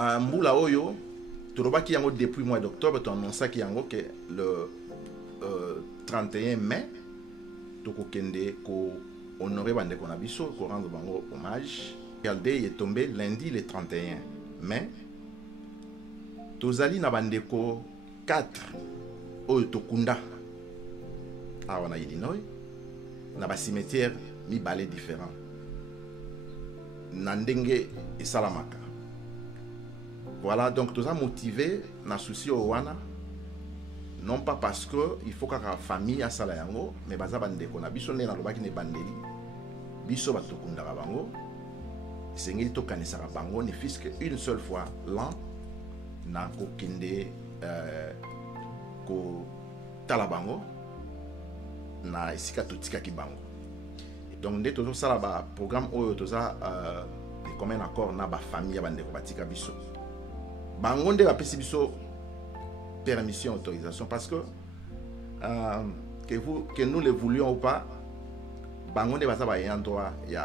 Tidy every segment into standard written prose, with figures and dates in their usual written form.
Mboula Oyo, Torobaki yango depuis le mois d'octobre, tu annonces que le 31 mai, Toko Kende, ko honorer Bande Konabiso, ko rendre bango hommage. Yaldé est tombé lundi le 31 mai. Tozali na Bandeko 4 Oyo Tokunda. Awana Illinois. Na ba cimetière mi balé différent. Nandenge et Salamaka. Voilà, donc tout ça motivé, na souci au wana, non pas parce que il faut que la famille a sala yango, mais baza bandeko na biso ne na lobaki ne bandeli, biso batokunda bango, sengeli to kanisa bango ne fils que une seule fois l'an na ko kende ko talabango na esika totika ki bango. Donc nde tozo sala ba programme oyo toza comme un accord na ba famille bandeko batika biso. Bangonde va passer biso permission, autorisation, parce que que nous le voulions ou pas, Bangonde va savoir un droit, il y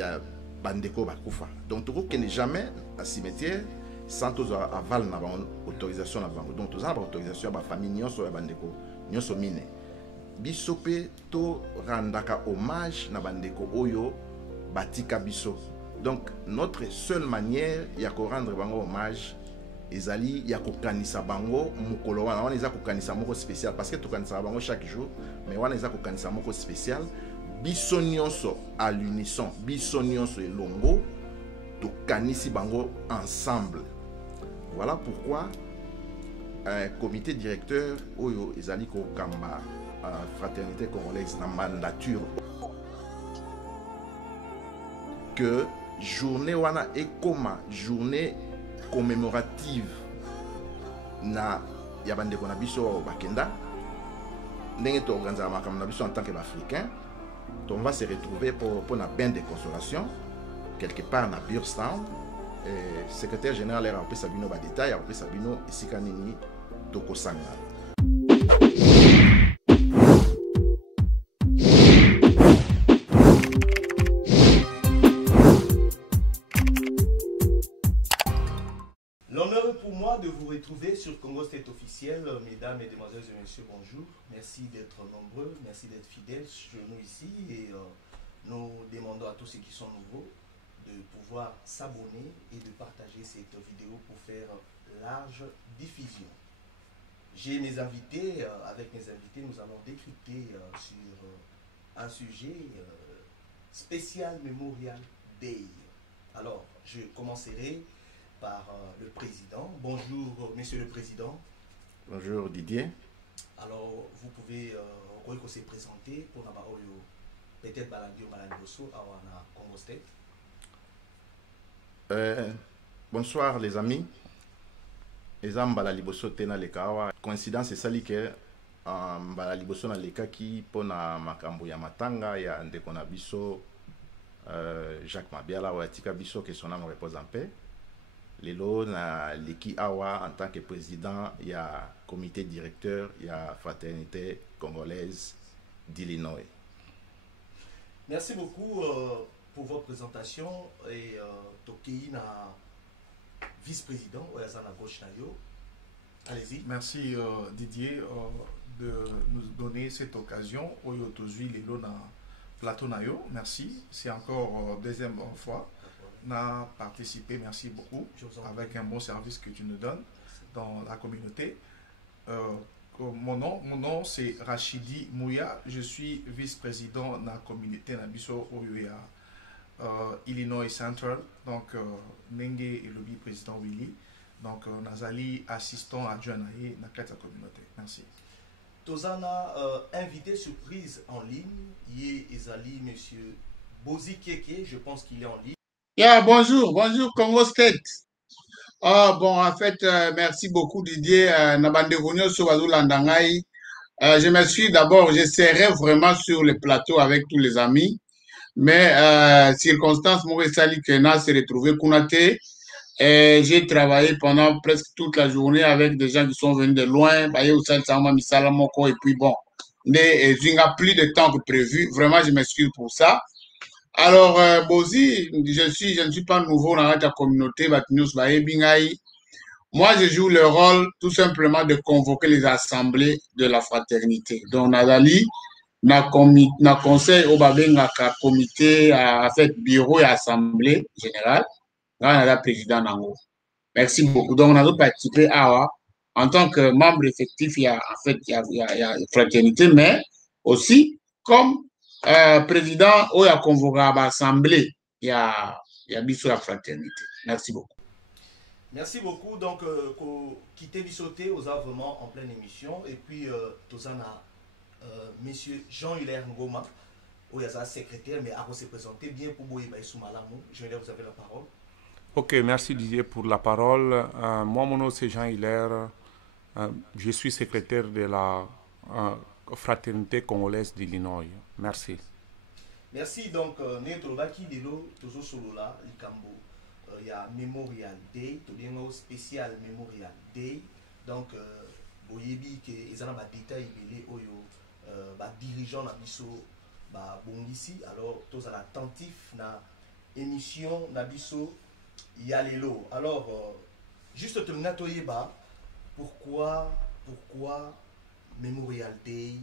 a bandeko bakufa. Donc tout que n'est jamais à cimetière sans tous aval na autorisation na bango. Donc tous avons autorisation à famille nyonso ya bandeko nyonso mine. Bisope to randaka hommage na bandeko oyo batika biso. Donc, notre seule manière, il y a rendre bango hommage, il y a kanisa bango mukolo wana, on a kanisa moko spécial parce que tu kanisa bango chaque jour, mais on a kanisa moko spécial. Biso nyonso à l'unisson, biso nyonso elongo, to kanisi bango ensemble. Voilà pourquoi un comité directeur oyo ezali ko kamba fraternité congolaise na mandature que journée wana est comme journée commémorative na ya bandeko na biso bakenda ndenge to organiser makambo na biso en tant que africain. On va se retrouver pour na bain de consolation quelque part na Burstown. Secrétaire général a repris Sabino ba détail, a repris Sabino esika nini toko sanga. De vous retrouver sur Congo State officiel. Mesdames, mesdemoiselles et messieurs, bonjour. Merci d'être nombreux, merci d'être fidèles chez nous ici et nous demandons à tous ceux qui sont nouveaux de pouvoir s'abonner et de partager cette vidéo pour faire large diffusion. J'ai mes invités, avec mes invités, nous allons décrypter sur un sujet spécial Memorial Day. Alors, je commencerai par le président. Bonjour, monsieur le président. Bonjour, Didier. Alors, vous pouvez se présenter pour peut-être Baladio Malaniboso à Congo State. Bonsoir, les amis. Ezambala liboso tena lekawa. Coïncidence, c'est ça que mbala liboso na leka qui pona makambo ya matanga ya ndeko na biso Jacques Mabiala wa tika biso que son âme repose en paix. Lelo na Leki Awa en tant que président, il y a comité directeur, il y a fraternité congolaise d'Illinois. Merci beaucoup pour votre présentation et Tokei na vice-président Oyazana gauche nayo. Allez-y. Merci Didier de nous donner cette occasion Oyo tozui lelo na plateau nayo. Merci, c'est encore deuxième fois. N'a participé, merci beaucoup, avec un bon service que tu nous donnes dans la communauté. Mon nom c'est Rachidi Mouya, je suis vice-président de la communauté Nabiso Oyoya Illinois Central, donc Nenge et le vice-président Willy, donc Nazali assistant adjoint à la communauté. Merci. Tozana invité surprise en ligne, Yé Ezali, monsieur Bozi Keke, je pense qu'il est en ligne. Yeah, bonjour Congo State. Ah, bon, en fait, merci beaucoup Didier. Je m'excuse d'abord, j'essaierai vraiment sur le plateau avec tous les amis. Mais circonstance, Maurice Sali Kena s'est retrouvé Kounate. J'ai travaillé pendant presque toute la journée avec des gens qui sont venus de loin. Et puis bon, il n'y a plus de temps que prévu. Vraiment, je m'excuse pour ça. Alors, Bozi, je ne suis pas nouveau dans la communauté, Batinius Baebingaï. Moi, je joue le rôle tout simplement de convoquer les assemblées de la fraternité. Donc, Nadali, na conseil au Babenga comité, en fait, bureau et assemblée générale, dans la président Nango. Merci beaucoup. Donc, on a participé à, en tant que membre effectif, il y a, en fait, il y a fraternité, mais aussi comme président, où il y a convoqué à l'assemblée, il y a bis sur la fraternité. Merci beaucoup. Merci beaucoup. Donc, quitter Bissoté, aux vraiment en pleine émission. Et puis, Tozana, monsieur Jean-Hilaire Ngoma, où il y a sa secrétaire, mais avant de se présenter, bien pour Boye Baïsoumalamou. Jean-Hilaire, vous avez la parole. Ok, merci Didier pour la parole. Moi, mon nom c'est Jean-Hilaire. Je suis secrétaire de la fraternité congolaise d'Illinois. Merci. Merci. Donc, Nétolaki Delo, Tozo Solola, Likambo. Il y a Memorial Day, tout bien spécial Memorial Day. Donc, Boyebi, ils ont des détails, dirigeant na biso, Bongisi. Alors, tous à l'attentif na émission na biso Yalelo. Alors, juste te menatoyer pourquoi Memorial Day,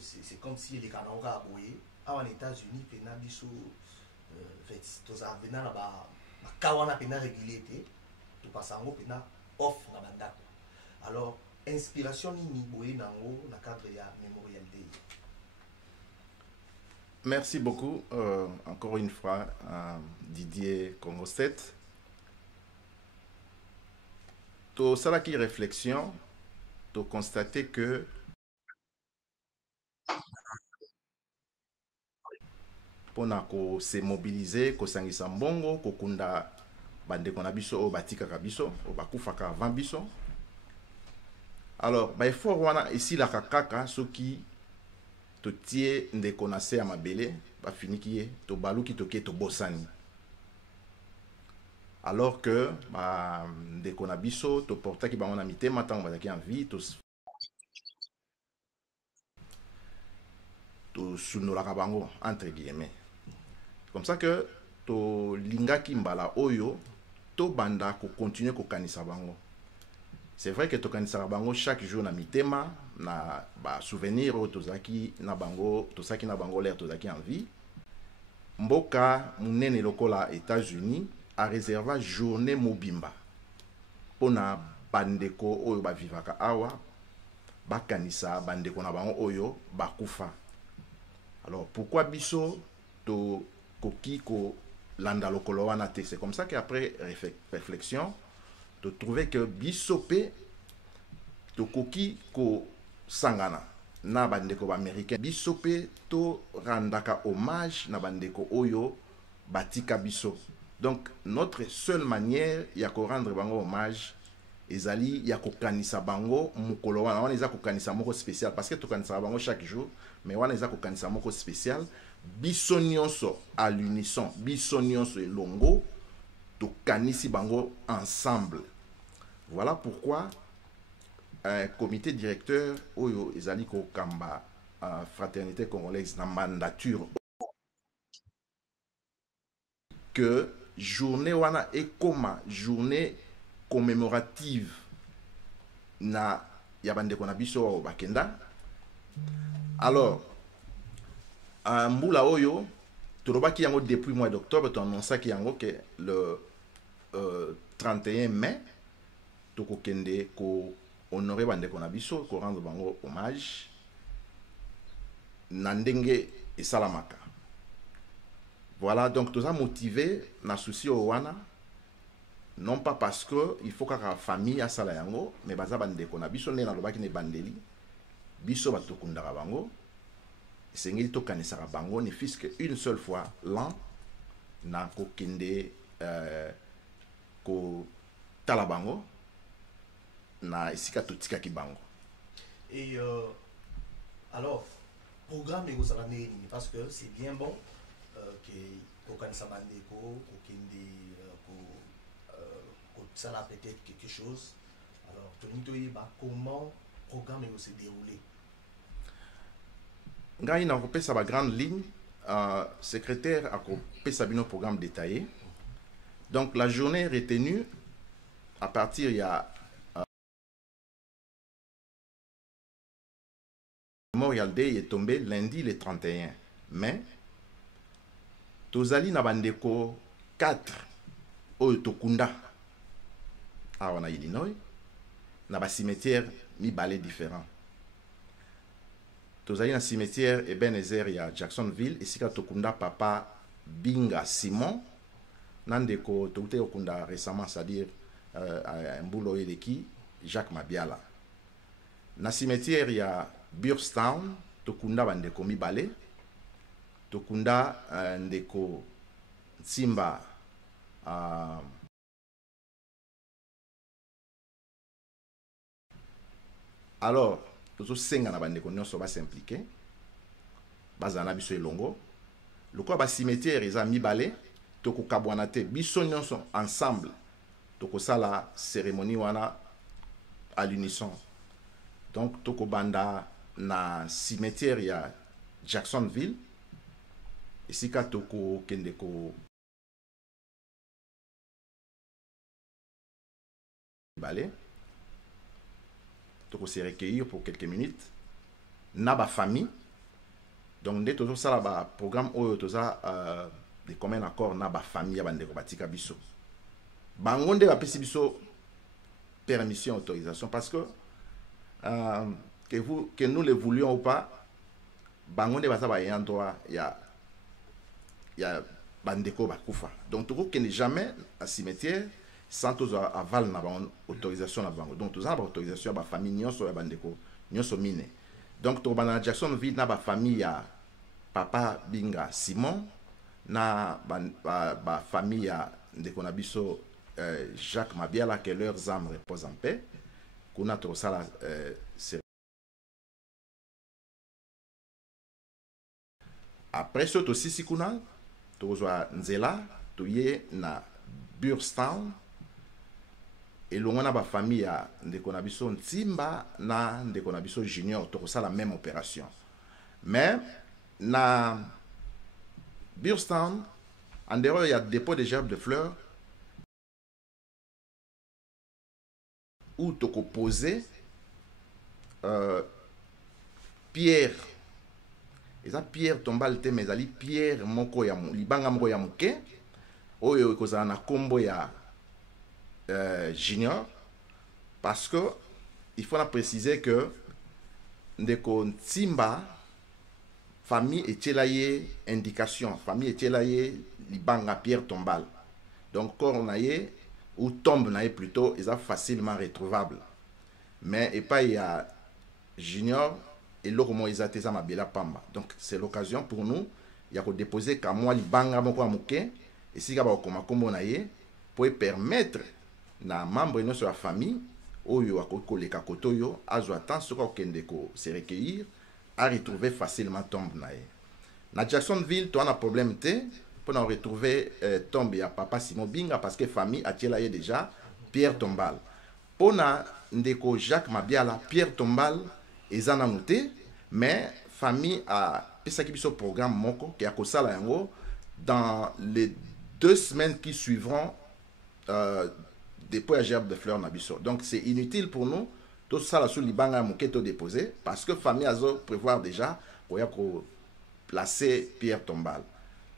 c'est comme si les Canadiens aboyé en États-Unis, pena biso tous à venir là-bas, kawana pena régulier, tout passe en haut pena off na banda. Alors, inspiration ni boye nango na cadre ya Memorial Day. Merci beaucoup, encore une fois, Didier Congo 7. To salaki réflexion, to constater que pona ko se mobiliser, ko sangisa mbongo, ko kunda bandeko na biso o batika kabiso, o bakufaka avant biso. Alors, ba effort wana ici la kakaka soki to tie ndeko na se ya mabele, ba finiki ye, to baluki to ke to bosani. Alors que ba ndeko na biso to portaki bango na mitema tango bazaki en vie, to sunolaka bango entre guillemets. Comme ça que to lingaki mbala oyo to banda ko continuer ko kanisa bango. C'est vrai que to kanisa bango chaque jour na mitema na ba souvenir to zaki na bango to saki na bango l'air to zaki en vie. Mboka munene lokola États-Unis a réservé journée mobimba pona bandeko oyo ba vivaka awa ba kanisa bandeko na bango oyo bakufa. Alors pourquoi biso to koki ko landa lokolo wana te? C'est comme ça qu'après réflexion de trouver que bisope to koki ko sangana na bandeko ba américain bisope to randaka hommage na bandeko oyo batika biso. Donc notre seule manière ya ko rendre bango hommage ezali ya ko kanisa bango mukolo wana eza ko kanisa moko spécial parce que to kanisa bango chaque jour mais wana eza ko kanisa moko spécial biso nyonso à l'unisson biso nyonso elongo to kanisi bango ensemble. Voilà pourquoi un comité directeur oyo ezali ko kamba fraternité congolaise na mandature que journée wana ekoma journée commémorative na ya bandeko na biso bakenda. Alors mbula oyo tolobaki yango depuis mois d'octobre, to annonçaki yango que le 31 mai tokokende ko honorer bandeko na biso ko rendre bango hommage na ndenge esalamaka. Voilà, donc tout ça motivé na souci au wana non pas parce que il faut que la famille a sala yango mais baza bandeko na biso ne na lobaki ne bandeli biso batokundaka bango sengeli to kanisaka bango ne fils que une seule fois l'an na kokende ko talabango na esika totika ki bango. Et alors programme et vous allez parce que c'est bien bon que kanisa bandeko kokende ça là peut-être quelque chose. Alors Tony comment programme et se dérouler. Ngai na kopesa ba grande ligne secrétaire a coupé Sabino programme détaillé. Donc la journée retenue à partir il y a Memorial Day est tombé lundi le 31 mai. Tozali na bandeko 4 oyo tokunda awa na Illinois na ba cimetière mibale différents. Tozali na cimetière Ebenezer ya Jacksonville esika tokunda papa Binga Simon nandeko tokute okunda récemment, c'est-à-dire mbulo eleki Jacques Mabiala. Na cimetière ya Beardstown tokunda bandeko mibale, tokunda ndeko Simba alors tozosenga na bandeko nyonso s'impliquer bazana biso elongo lokola ba cimetière eza mibale tokokabwana te biso nyonso ensemble tokosala cérémonie wana à l'unisson. Donc tokobanda na cimetière ya Jacksonville esika tokokende ko balé toko se recueillir pour quelques minutes na ba famille. Donc nde tozo sala ba programme oyo toza de commun accord na ba famille ya bandeko batika biso bango nde bapesi biso permission, autorisation, parce que que nous le voulions ou pas bango nde baza ba ayant droit ya bandeko bakufa. Donc toko kende jamais à cimetière sans tous aval na autorisation na bango. Donc tous avons autorisation à ba famille nyonso ya bandeko nyonso mine. Donc to bana Jacksonville na ba famille ya papa Binga Simon na ba famille ya ndeko na biso Jacques Mabiala, que leurs âmes reposent en paix. Kuna to sala après ce to sisi kuna to zo nzela to ye na Beardstown et l'on ba famille ya ndeko na biso Ntimba na ndeko na biso Junior to sala la même opération. Mais na Beardstown en dehors il y a dépôt de gerbes de fleurs où tu peux poser pierre. Et ça pierre tombale te mais ali pierre moko ya libanga moko ya muke oyo kozala na kombo ya Junior, parce que il faut la préciser que ndeko Ntimba famille etelaye indication, famille etelaye libanga pierre tombale. Donc corps naie ou tombe naie plutôt, ils sont facilement retrouvables. Mais et pas il y a Junior et l'autre moi ils ont été mabela pamba. Donc c'est l'occasion pour nous il y a que déposer comme moi libanga moko amuke et si ka ba koma kombo naie pour permettre na membre de la famille oyo akokoleka kotoyo azwa temps soko kende ko se recueillir à retrouver facilement tombe naie. Na Jacksonville tu as un problème te pour nous retrouver tombe ya papa Simon Binga parce que famille a tiela déjà Pierre Tombal. Pour na ndeko Jacques Mabiala Pierre Tombal ezana noté mais famille a pesa ki biso programme moko qui a kosala yango dans les 2 semaines qui suivront dépôt à gerbe de fleurs na biso. Donc c'est inutile pour nous tout ça la sous libanga moketo déposé parce que famille azo prévoir déjà pour y placer Pierre Tombal.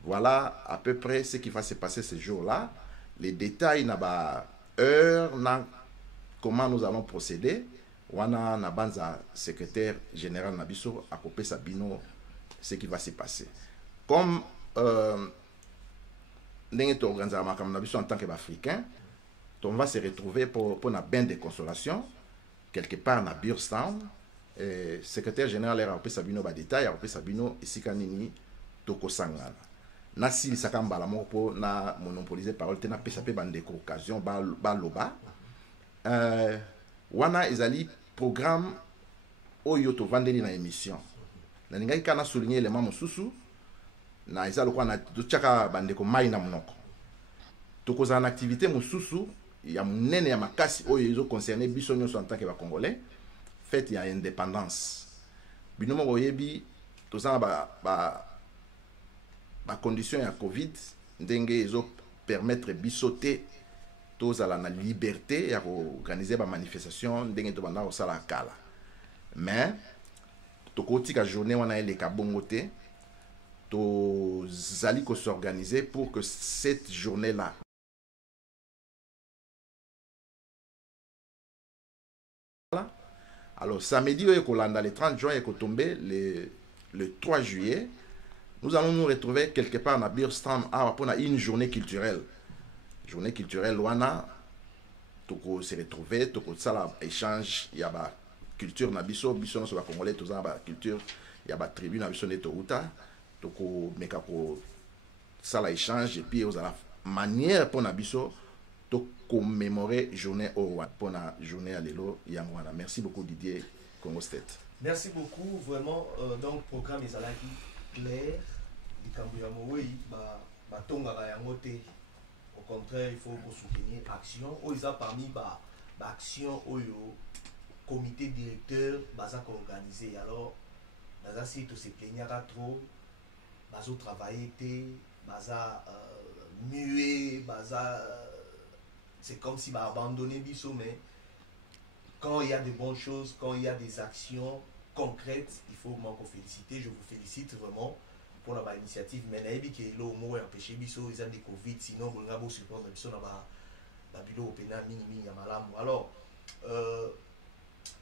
Voilà à peu près ce qui va se passer ce jour-là. Les détails na ba heure na comment nous allons procéder. Wana na banza secrétaire général na biso a copé Sabino ce qui va se passer. Comme n'engé to organiser makam na biso en tant qu'Africain, on va se retrouver pour na bain de consolation quelque part na Beardstown. Secrétaire général a copé Sabino ba détail a copé Sabino esika nini toko sangana. Na si sakamba la moko na monopoliser parole te na pesa pe bandeko occasion ba loba wana ezali programme oyo to vandeli na émission na lingai kana souligner les mamo susu na ezalo kwa na tchaka bandeko mai na monoko tokoza na activité mususu ya munene ya makasi oyo ezo concerner biso nyonso en tant que ba congolais fête ya indépendance binomo boyebi tozana ba la condition ya Covid ndenge ezo permettre bisoté tous à la liberté ya organiser ba manifestation ndenge to banda osala kala mais tokotika journée wana eleka bongo te tozali ko s'organiser pour que cette journée là alors samedi oyo kolanda le 30 juin et tomber le 3 juillet nous allons nous retrouver quelque part na Biostram pour une journée culturelle wana toko se retrouver toko sala échange ya ba culture na biso no so ba congolais tous ba culture ya ba tribu na biso neto uta toko meka ko sala échange et puis aux la manière pour na biso to commémorer journée Owa pour la journée à l'élo yamwana. Merci beaucoup Didier Congo State. Merci beaucoup vraiment donc programme ezalaki clair likambo ya moyi ba tonga ba yango te. Au contraire, il faut soutenir action. Ils ont parmi action au comité directeur baza organisé. Alors, baza si tout se plaignera trop, baza travailler té, baza muet, baza c'est comme si bah abandonné biso mais quand il y a de bonnes choses, quand il y a des actions concrètes, il faut m'en féliciter. Je vous félicite vraiment pour la initiative. Mais naïbi qui est là au moins empêché biso ils ont des Covid sinon on a beau support mais biso na ba bilo opena mini ya malamu. Alors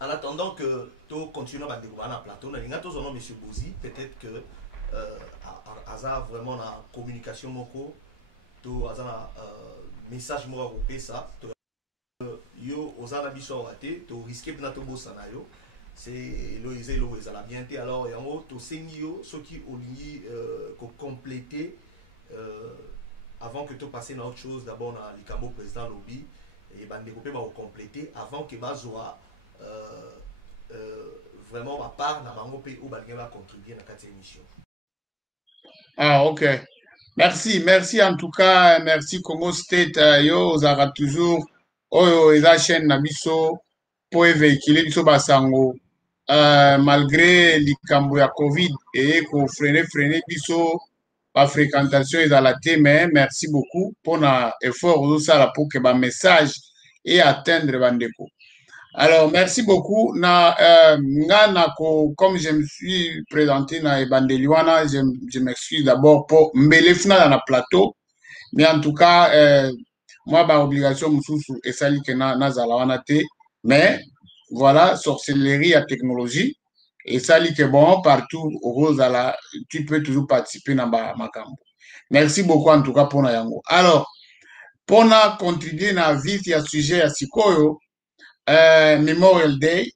en attendant que to continue à découvrir na plateau na linga to zono monsieur Bozi peut-être que hasard vraiment la communication moko to hasard message mo à ça yo ozana biso waté to risquer na to bosana yo c'est lo ezala bien te alors yango to sengio ceux qui olingi compléter avant que tu passer dans autre chose d'abord dans likambo président lobby et bande développer va compléter avant que bazoa vraiment ma part na bango pe ou balga va contribuer dans cette émission. Ah OK. Merci en tout cas, merci Congo State yo ozara toujours oyo eza chaîne na biso po véhiculer biso basango. Malgré likambo ya Covid et qu'on freiner biso la fréquentation est à la thé, mais merci beaucoup pour notre effort pour que le message et atteindre Bandeko. Alors, merci beaucoup. Comme je me suis présenté dans Bandeliwana, je m'excuse d'abord pour Mbelefna dans le plateau, mais en tout cas, moi, ma obligation, et ça, mais voilà, sorcellerie à technologie. Et ça dit que bon, partout, Rosala, tu peux toujours participer dans ma camp. Merci beaucoup en tout cas pour Nayango. Alors, pour contribuer dans la vie, il y a un sujet à Sikoyo, Memorial Day,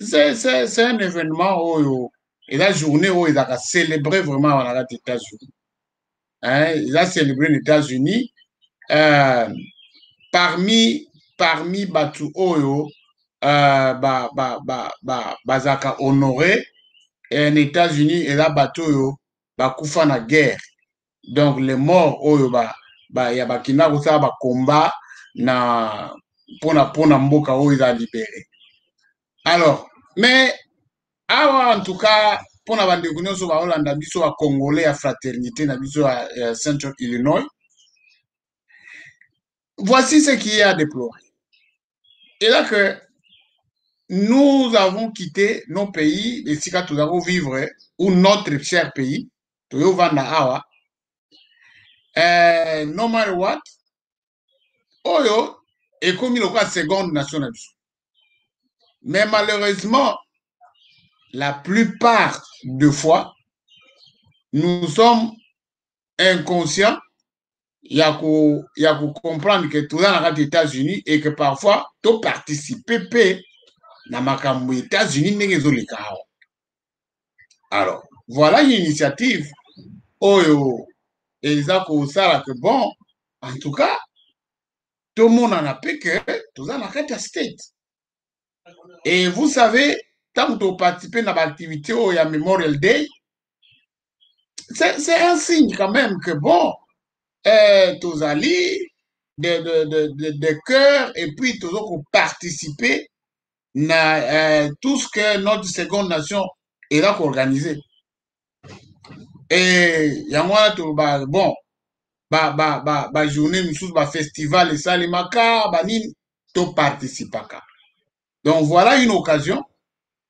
c'est un événement où et la journée où ils ont célébré vraiment les États-Unis. Ils ont célébré les États-Unis. Parmi Batu Oyo, bazaka honoré et les États-Unis et là Batu Kufa na guerre. Donc les morts Oyo ya bakina kosa ba combat na pona mboka Oyo ils a libéré. Alors, mais en tout cas pona bande kunyoso ba Hollanda biso ba Congolais à fraternité na biso à Central Illinois. Voici ce qui est à déplorer. Et là que nous avons quitté nos pays, et si nous avons vivre, ou notre cher pays, no matter what, Oyo est comme la seconde nation. Mais malheureusement, la plupart des fois, nous sommes inconscients. Il y a que comprendre que tout dans les États-Unis et que parfois, tu participes dans les États-Unis. Alors, voilà une initiative. Et ça, que bon, en tout cas, tout le monde en a fait que tout dans la state. Et vous savez, tant que tu participes dans l'activité où il y a Memorial Day, c'est un signe quand même que bon, tous alliés de cœur et puis tous participer à tout ce que notre seconde nation et là organisé. Et il y a moi tout bon journée nous festival et ça les maka nini to participer. Donc voilà une occasion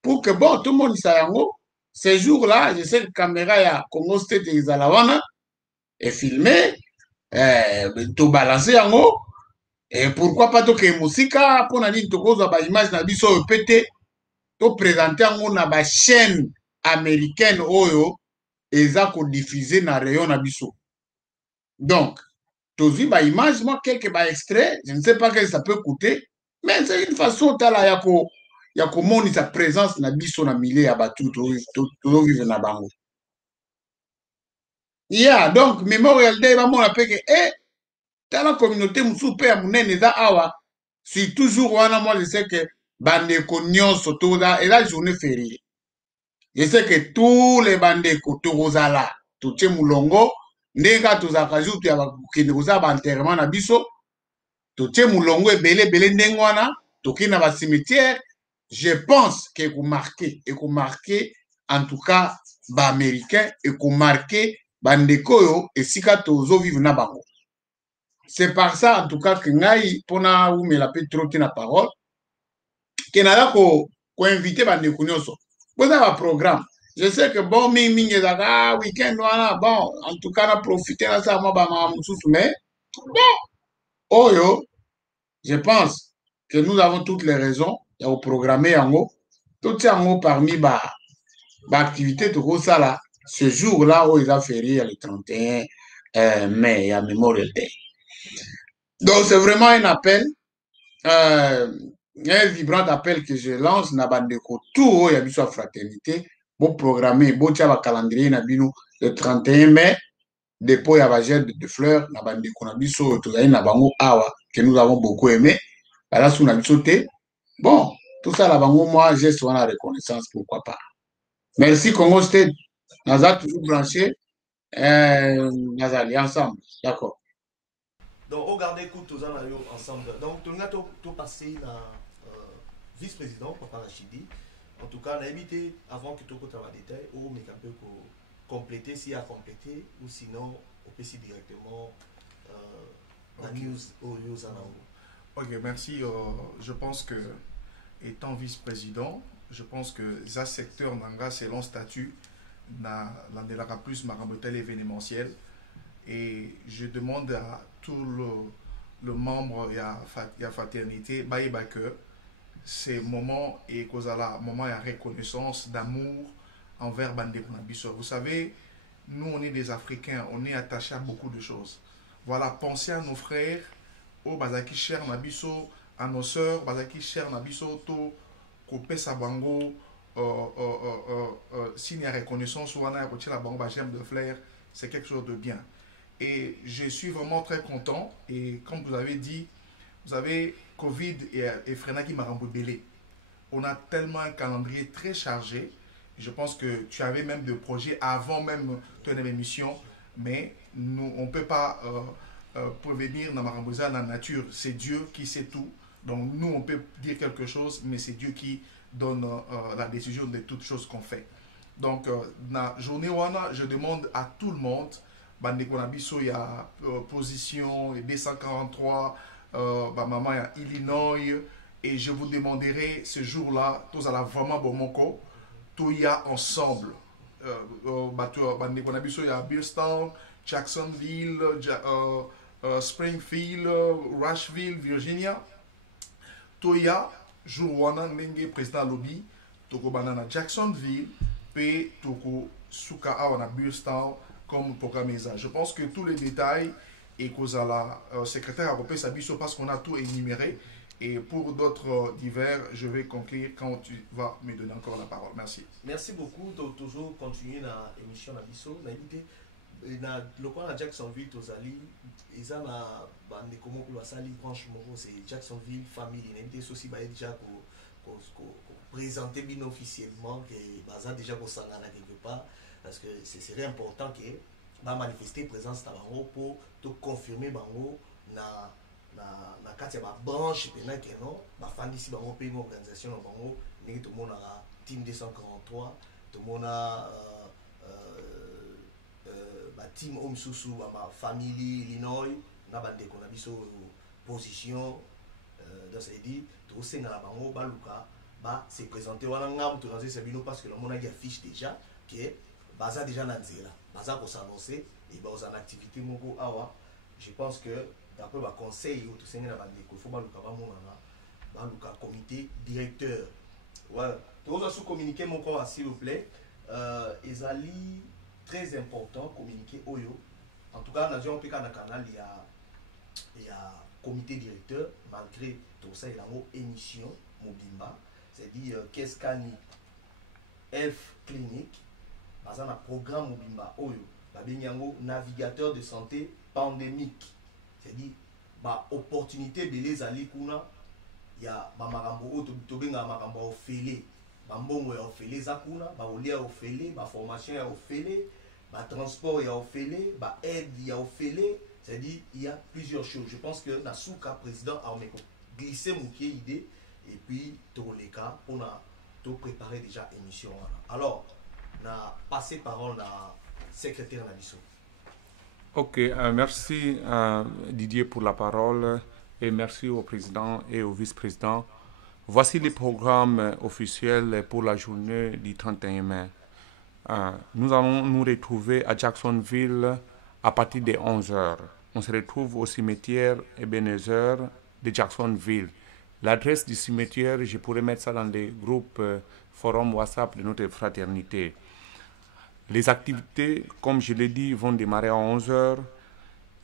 pour que bon tout le monde sayango ces jours-là, je sais que caméra ya Congo State Izalawana est filmé to balancer yango et pourquoi pas to que musika pour nani to koza ba image na biso pété to présenter yango na ba chaîne américaine oyo eza ko diffuser na rayon na biso. Donc tu vu ba image moi quelques ba extrait, je ne sais pas que ça peut coûter mais c'est une façon tala ya ko moni sa présence na biso na milieu ya batu to vivre na bango. Yeah, donc Memorial Day va mon appel que dans la communauté musupe ya munene za awa si toujours wana moi je sais que bandeko nyonso toza et la journée fériée. Je sais que tous les bandeko tozala tutie mulongo ndenga tozaka jour ya bakende koza ba enterrement na biso tutie mulongo ebele ndengo wana tokina ba cimetière. Je pense que ko marquer en tout cas ba américain et ko marquer bandeko yo esika tozo vivre na bango. C'est par ça en tout cas que ngai pona ou me la peut trotter la parole que nala ko inviter bandeko nyonso. Vous avez un programme. Je sais que bon mingi ezaka week-end wana bon en tout cas na profiter na ça moi ba mususu mais oyo je pense que nous avons toutes les raisons de programmer yango tout yango parmi ba activité to ça là ce jour-là où ils ont férié le 31 mai, il y a Memorial Day. Donc c'est vraiment un appel, un vibrant appel que je lance na bandeko tout il y a biso fraternité pour programmer bon tia ba calendrier na bino le 31 mai dépôt ya ba gel de fleurs na bandeko na biso to na bango awa que nous avons beaucoup aimé là sous na biso te bon tout ça la bango moi geste wana reconnaissance pourquoi pas. Merci Congo State. Naza toujours branché. Nazali ensemble. D'accord. Donc, regardez, écoute, tous ensemble. Donc, tout le monde a passé la vice-président, Papa Rachidi. En tout cas, on a évité, avant que tout le monde détail, ou mais un peu compléter, s'il y a complété, ou sinon, on peut s'y directement la news au news en anglais. Ok, merci. Je pense que, étant vice-président, je pense que ça secteur nanga c'est long statut na l'andelaka plus marambotel événementiel et je demande à tout le membre ya fraternité baïba que ces moments et kozala moment ya reconnaissance d'amour envers bandeko na biso. Vous savez, nous on est des Africains, on est attachés à beaucoup de choses. Voilà, pensez à nos frères au bazaki cher na biso, à nos sœurs bazaki cher na biso to kopesa bango signe de reconnaissance ou la bango j'aime de flair, c'est quelque chose de bien et je suis vraiment très content et comme vous avez dit, vous avez Covid et Frena qui m'a rembobélé. On a tellement un calendrier très chargé. Je pense que tu avais même des projets avant même ton émission, mais nous on peut pas prévenir dans la nature, c'est Dieu qui sait tout. Donc nous on peut dire quelque chose, mais c'est Dieu qui donne la décision de toutes choses qu'on fait. Donc la journée wana, je demande à tout le monde, bandeko na biso ya position 243, maman ya Illinois, et je vous demanderai ce jour-là, tous à la vraiment bon moko, tout y a ensemble. Bandeko na biso ya Billstown, Jacksonville, Springfield, Rushville, Virginia. Toya jour wana ndenge président lobby toko banana Jacksonville pe toko suka awana Billstown comme programme ça. Je pense que tous les détails et kozala secrétaire a repéré sa biso parce qu'on a tout énuméré et pour d'autres divers je vais conclure quand tu vas me donner encore la parole. Merci. Merci beaucoup. Toujours continuer la émission na biso na invité na local à Jacksonville tozali eza na bande comment pour sali franchement c'est Jacksonville family n'était aussi ba déjà ko présenter bien officiellement que baza déjà ko sala quelque part parce que c'est serait important que ba manifester présence na bango pour te confirmer bango na kati ba branche pena que non ba fandi si bango pe une organisation na bango ndenge to mona team 243 tomona team omsusu ma famille Illinois na bandeko na biso position dans ce dit to senga na bango baluka ba se présenter wana ngam to nazo sabino parce que le monde a affiche déjà que baza déjà na nzela baza ko s'annoncer et ba en activité moko awa. Je pense que d'après ma conseil to senga na bandeko faut baluka ba monana baluka comité directeur voilà to oza communiquer mon corps s'il vous plaît ezali très important communiquer oyo. En tout cas, dans le canal, il y a comité directeur, malgré tout ça, il y a une émission, Mobimba, c'est-à-dire qu'est-ce qu'il y a F clinique, dans un programme Mobimba, oyo, il y a un navigateur de santé pandémique, c'est-à-dire, opportunité de les aller, il y a Marambo, Tobenga Marambo, Félé, Bambongo, Félé, Zakuna, Baolia, Félé, formation, Félé. Transport, il y a Ophélie, aide, il y a Ophélie, c'est-à-dire il y a plusieurs choses. Je pense que Nasuka, président, a glissé mon idée et puis tous les cas, on a tout préparé déjà émission. Alors, on a passé parole à secrétaire Nabiso. Ok, merci Didier pour la parole et merci au président et au vice-président. Voici les programmes officiels pour la journée du 31 mai. Nous allons nous retrouver à Jacksonville à partir de 11h. On se retrouve au cimetière Ebenezer de Jacksonville. L'adresse du cimetière, je pourrais mettre ça dans les groupes forums WhatsApp de notre fraternité. Les activités, comme je l'ai dit, vont démarrer à 11h.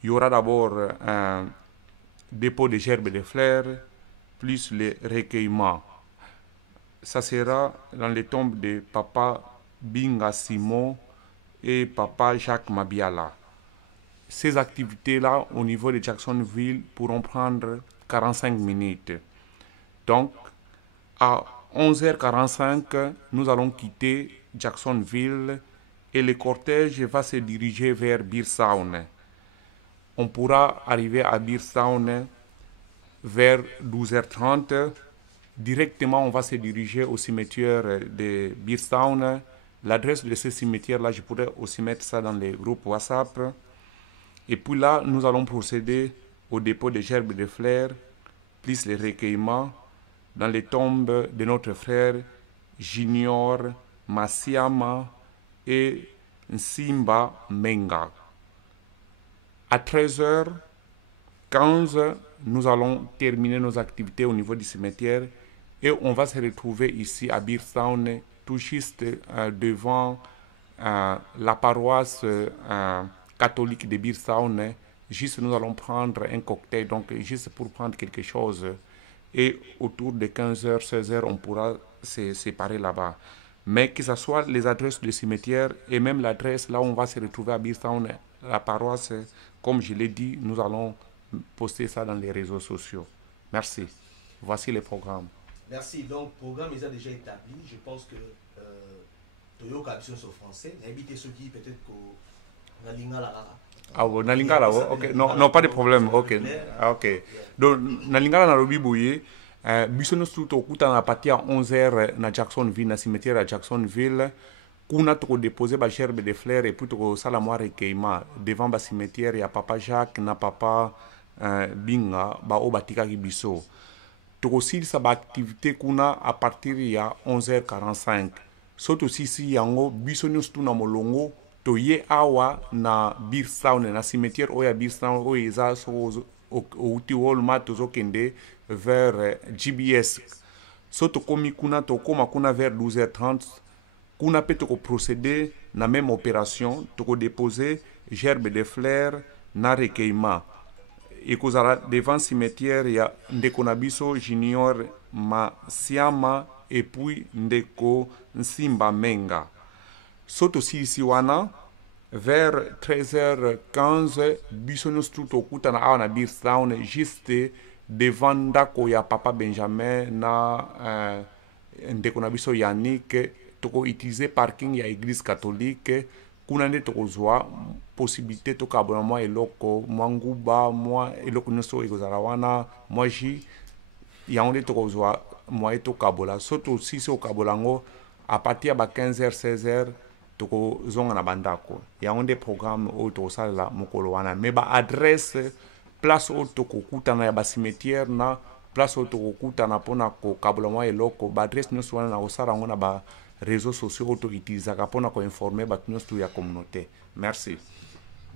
Il y aura d'abord un dépôt de gerbes de fleurs, plus les recueillements. Ça sera dans les tombes de Papa Binga Simon et Papa Jacques Mabiala. Ces activités-là, au niveau de Jacksonville, pourront prendre 45 minutes. Donc, à 11h45, nous allons quitter Jacksonville et le cortège va se diriger vers Beardstown. On pourra arriver à Beardstown vers 12h30. Directement, on va se diriger au cimetière de Beardstown. L'adresse de ce cimetière-là, je pourrais aussi mettre ça dans les groupes WhatsApp. Et puis là, nous allons procéder au dépôt de gerbes de fleurs, plus les recueillements dans les tombes de notre frère Junior Masiama et Nsimba Menga. À 13h15, nous allons terminer nos activités au niveau du cimetière et on va se retrouver ici à Beardstown, tout juste devant la paroisse catholique de Beardstown. Juste nous allons prendre un cocktail, donc juste pour prendre quelque chose. Et autour de 15h, 16h, on pourra se séparer là-bas. Mais que ce soit les adresses du cimetière et même l'adresse là où on va se retrouver à Beardstown, la paroisse, comme je l'ai dit, nous allons poster ça dans les réseaux sociaux. Merci. Voici les programmes. Merci. Donc, le programme est déjà établi. Je pense que Toyo Caption sur français. N'habitez ceux qui peut-être que Nalinga ah bon, Nalinga ok. Non, pas de problème. Ok. Ok. Donc, Nalinga na lobi boye. Bisono stuto kuta na partir à 11h na Jacksonville, na cimetière à Jacksonville. Kuna toko déposer ba gerbe de fleurs et puis toko sala moi recueillement devant ba cimetière ya Papa Jacques na Papa Binga ba obatika ki biso. Toko silisa ba activité kuna à partir ya 11h45. Soto sisi yango bisono stu na molongo toye awa na Beardstown na cimetière oya Beardstown oya eza so outi wolma tozo kende vers GBS. Soto komi kuna tokoma kuna vers 12h30. Kuna peut procéder na même opération, toko déposer gerbe de fleurs na recueillement. Et kozala devant cimetière ya ndeko nabiso Junior Masiama et puis ndeko Nsimba Menga. Soto si wana vers 13h15 biso nous tout okuta na awa na Beardstown juste devant ndako ya Papa Benjamin na ndeko nabiso Yannick. Toko utiliser parking ya église catholique kuna nde tokozwa possibilité to kabona mwa eloko mwa nguba mwa eloko nyonso ekozala wana mwa ji yango nde tokozwa mwa to kabola soto sisi okabola ngo à partir de 15h 16h toko zonga na bandako ya onde programme o to sala mokolo wana mais ba adresse place o toko kutana ya ba cimetière na place o toko kutana pona ko kabulama eloko ba adresse no swana na osara ngona ba réseaux sociaux auto utilisaka pona ko informer ba nyonso ya communauté. Merci.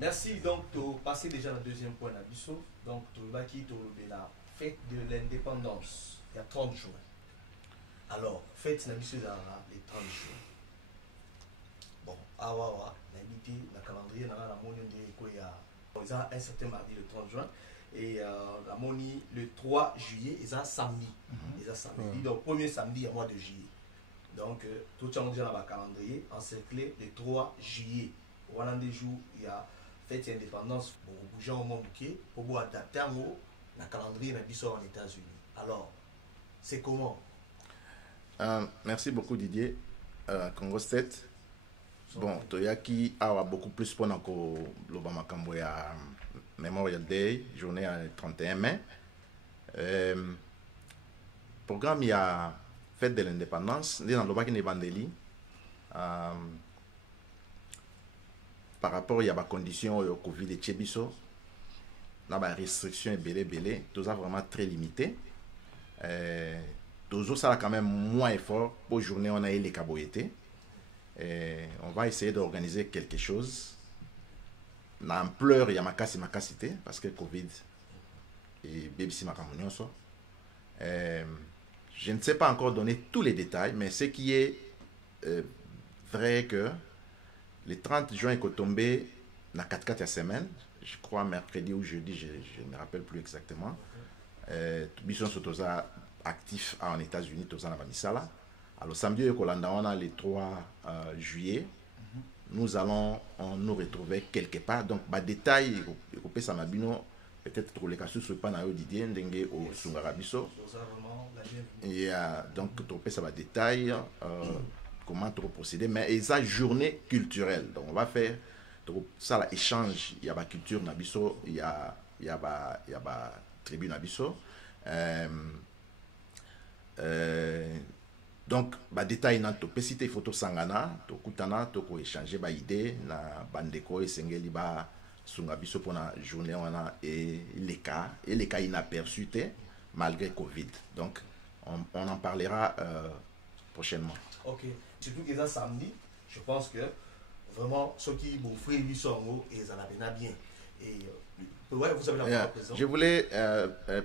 Merci. Donc tu passer déjà le deuxième point à Bisso. Donc tu vas quitter la fête de l'indépendance il y a 30 jours. Alors fête na Bisso les 30 jours. Bon, awa l'habité la calendrier na la moni de quoi ya un certain mardi le 30 juin et la moni le 3 juillet et ça samedi. Et ça samedi. Donc premier samedi à mois de juillet. Donc tout le monde dans le calendrier encerclé le 3 juillet. Au des jours il y a fête d'indépendance pour bouger au monde pour pouvoir adapter le calendrier en États-Unis. Alors, c'est comment? Merci beaucoup Didier. Congo State. Bon, Toyaki a beaucoup plus pour l'Obama Kamboya Memorial Day, journée à 31 mai. Programme il y a fête de l'indépendance, dans l'Obaki Nebandeli. Par rapport à la condition au Covid et Tchebiso, la restriction est belé, tout ça vraiment très limité. Tout ça quand même moins effort pour journée on a eu les caboyetés. On va essayer d'organiser quelque chose. L'ampleur il y a makasité parce que Covid et BBC Makamunyon so. Je ne sais pas encore donner tous les détails, mais ce qui est vrai que le 30 juin est tombé dans 4 semaines, je crois mercredi ou jeudi, je ne me rappelle plus exactement. Nous sommes actifs en États-Unis, tous en Misala. Alors samedi, on a le 3 juillet. Nous allons nous retrouver quelque part. Donc, les détails, peut-être pour les cas sur pas na Didier ndenge au Sungarabiso. Et donc, ça va détail. Comment procéder, mais et ça journée culturelle. Donc on va faire ça l'échange, il y a la culture nabiso, il y a tribu nabiso. Donc ba détail na to pesite photo sangana, to kutana, to ko échanger ba idée na bandeko et sengeli ba sungabiso pour la journée wana et les cas inaperçus malgré Covid. Donc on en parlera prochainement. Ok. Surtout que ça samedi, je pense que vraiment ceux qui vont offrir lui sont haut et ça va bien. Et ouais, vous avez la parole présent. Je voulais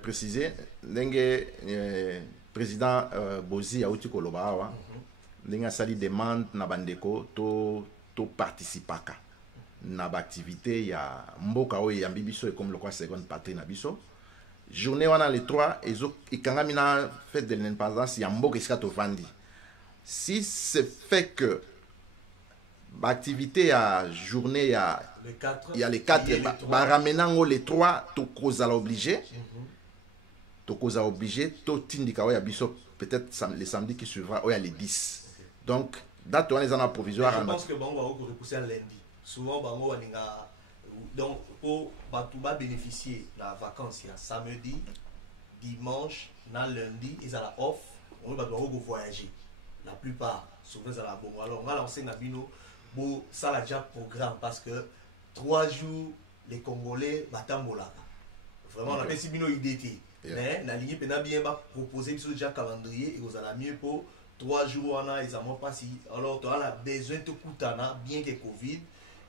préciser, le président Bozi Aouti Koloba, il a sali demande na bandeko to participaka na activité il y a mboka o ya mbibiso et comme le quoi seconde partie na biso. Journée on a les 3 et quand mina fête de l'indépendance il y a mboka iska to vandi. Si c'est fait que l'activité à journée, il y a les 4, ramenant les 3, tu causes obligé. Tu causes obligé, tu t'indiques peut-être les samedis qui suivra, il y a les 10. Donc, date on est en provisoire. Je pense que bon, on va repousser à lundi. Souvent, donc, pour bénéficier de la vacance, il y a samedi, dimanche, lundi, ils ont la off, on va voyager. La plupart, souvent, ça la bon. Alors, on va lancer Nabino pour ça la déjà programme parce que 3 jours, les Congolais battent Molaka. Vraiment, on a fait 6 000 idées. Mais la ligne pénale bien proposer déjà calendrier et vous allez mieux pour 3 jours, on a les amours pas si. Alors, tu as besoin de Koutana, bien que Covid,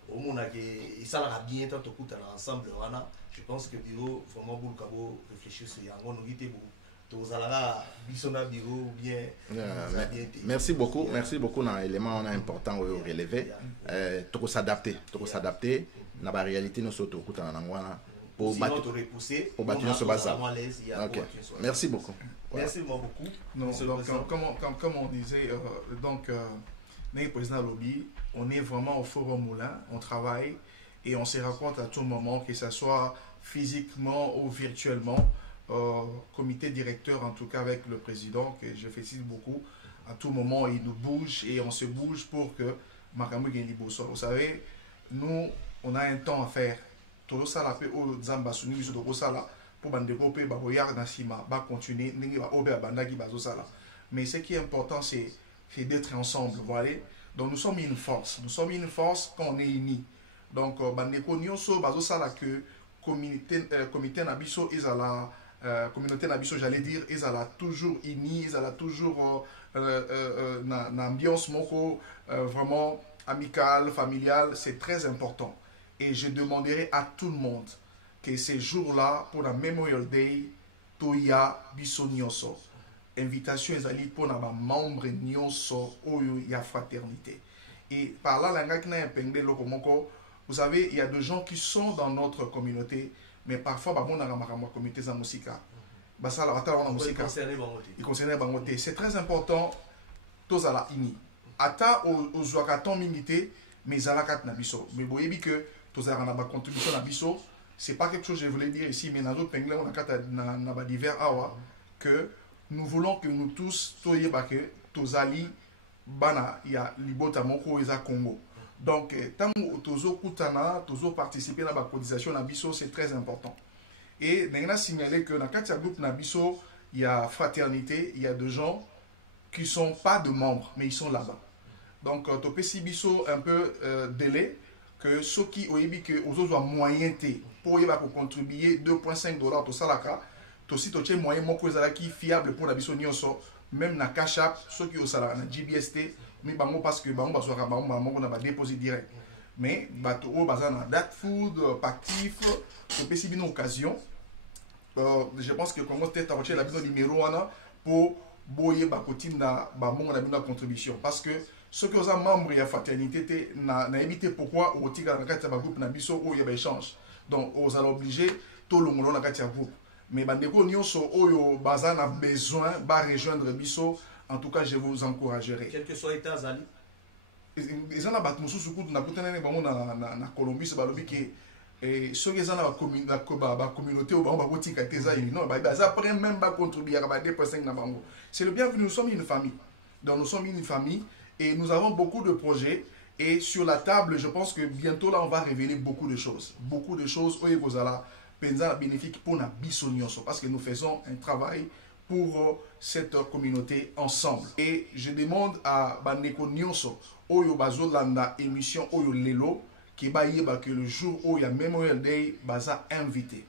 au monde et ça va bien tant de Koutana ensemble. Je pense que Biro, vraiment, pour réfléchir sur Yangon, nous guider pour. Merci beaucoup dans l'élément important au relevé. Trop s'adapter dans la réalité nous sommes pour battre ce bazar. Merci beaucoup. Merci beaucoup. Non, donc, comme on disait, donc le président Lobby, on est vraiment au Forum Moulin, on travaille et on se raconte à tout moment, que ce soit physiquement ou virtuellement. Comité directeur en tout cas avec le président que je félicite beaucoup. À tout moment il nous bouge et on se bouge pour que Makamou gagne Liboso. Vous savez, nous on a un temps à faire. Tout ça la fait au Zamba Suni sur ça pour bandeko pe ba boyar na sima ba continuer ningi ba obe banda ki bazo sala. Mais ce qui est important c'est c'est d'être ensemble, voilà. Donc nous sommes une force quand on est unis. Donc bandeko nyonso bazo sala que comité nabiso ils à la communauté nabiso, j'allais dire, ils à toujours unis, ils à toujours une ambiance moko vraiment amicale, familiale, c'est très important. Et je demanderai à tout le monde que ces jours-là, pour la Memorial Day, toya biso nyonso. Invitation ezali pour na membre nyonso oyo ya fraternité. Et par là, vous savez, il y a des gens qui sont dans notre communauté, mais parfois, on a une communauté de musique. C'est très important, tous à la ini. Ata aux ouakaton minité, mais à la carte nabiso. Mais vous voyez que tous à la contribution nabiso, c'est pas quelque chose que je voulais dire ici, mais dans d'autres pays, on a carte na divers awa que nous voulons que nous tous, tous ali, bana ya libota moko eza Congo. Donc tant tozo kutana, tozo participer à la cotisation nabiso, c'est très important. Et on a signalé que dans le groupe nabiso, il y a fraternité, il y a des gens qui sont pas de membres, mais ils sont là-bas. Donc topé si biso un peu délai que ceux qui ont dit que aux autres moyen pour contribuer $2.5 tout ça là to si to moyen moko qui fiable pour la biso nyonso. Même na Cash App, ceux qui ont ça na GBST, mais bango parce que bango basoka bango na ba déposit direct. Mais bato o bazana dat food pactif, to pesi bino occasion. Je pense que Congo State a retiré la bino numéro 1 pour boyer bakotine na bango na bino contribution parce que ceux qui ont membres ya fraternité na évité pourquoi au tiga na kati ba groupe na biso o ya ba échange. Donc aux allons obligé tout le monde na kati ya groupe. Mais bandeko nyonso oyo bazana besoin ba rejoindre biso, en tout cas je vous encouragerai. Quel que soit l'état zali. Ils ont battu mususu kutu na kutana bango na Colombie se balobi ke ceux qui ont la communauté au bango ba tika teza ini non ba après même ba contribuer à ba 2.5 na bango. C'est le bienvenu, nous sommes une famille. Donc nous sommes une famille et nous avons beaucoup de projets et sur la table, je pense que bientôt là on va révéler beaucoup de choses oyo kozala bénéfique pour la Bissonioso parce que nous faisons un travail pour cette communauté ensemble. Et je demande à Bandeko Nyonso, Oyo Bazolanda émission Oyo Lelo, qui va y que le jour où il y a Memorial Day, Baza invité.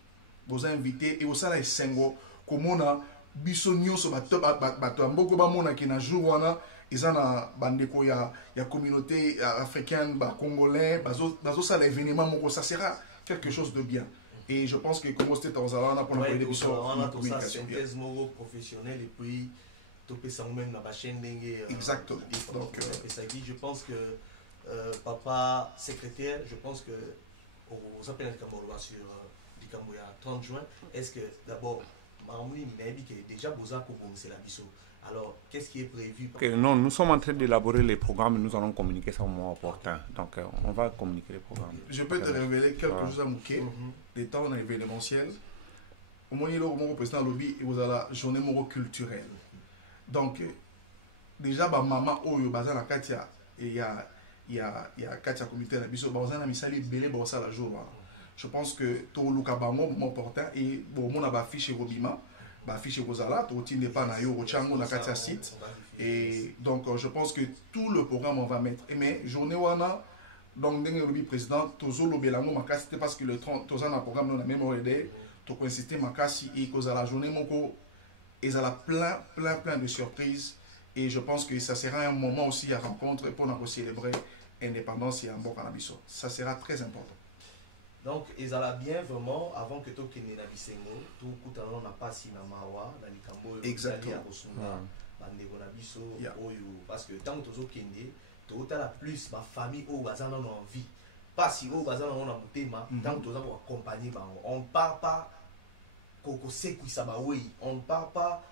Vous invité et au sein de Sengo, comme on a Bissonioso, Mboko Bamona qui n'a jour wana, ils ont Bandeko ya communauté africaine, congolais, Bazo ça l'événement, ça sera quelque chose de bien. Et je pense que comme c'était en Zalana pour la communication professionnelle et puis topé ça même dans la chaîne dengue. Exactement. Donc je pense que papa secrétaire, je pense que on s'appelle un Camoroa sur du Camboya 30 juin. Est-ce que d'abord Mamouni il a dit que déjà Boza pour c'est la biso. Alors, qu'est-ce qui est prévu? Non, nous sommes en train d'élaborer les programmes et nous allons communiquer ça au moment opportun. Donc, on va communiquer les programmes. Je peux te révéler quelque chose à Mouké. Les temps dans l'événementiel. Au moment où le président lobby, vous avez la journée culturelle. Donc, déjà, maman, Oyo, Bazana Katia, et il y a Katia Comité, Bazana Misali, Bélé, Bazana la jour. Je pense que tout le Kabango, moment opportun, et bon, on a affiché Robima. Affiché Rosala, tu n'es pas nayo, Ochango, na Katia site. Et donc, je pense que tout le programme, on va mettre. Mais, journée wana, donc, le président, Tozo Lobelango, Makasi, c'était parce que le 30, Tozo na programme, on a même aidé, to insister Makasi, et cause à la journée, Moko, et ça a plein de surprises. Et je pense que ça sera un moment aussi à rencontre pour nous célébrer l'indépendance et un bon cannabis. Ça sera très important. Donc, ils allaient bien vraiment avant que tout kene na bisengo, tout coutano na pasi na mawa, na likambo. Exactement. Bandeko na biso, oyo, parce que tant que tozo kende, tout à la plus ma famille au bazana na envie. Pas si au bazana na mutema, tant que tozo accompagner bango. On part pas koko seku sabawe, on part pas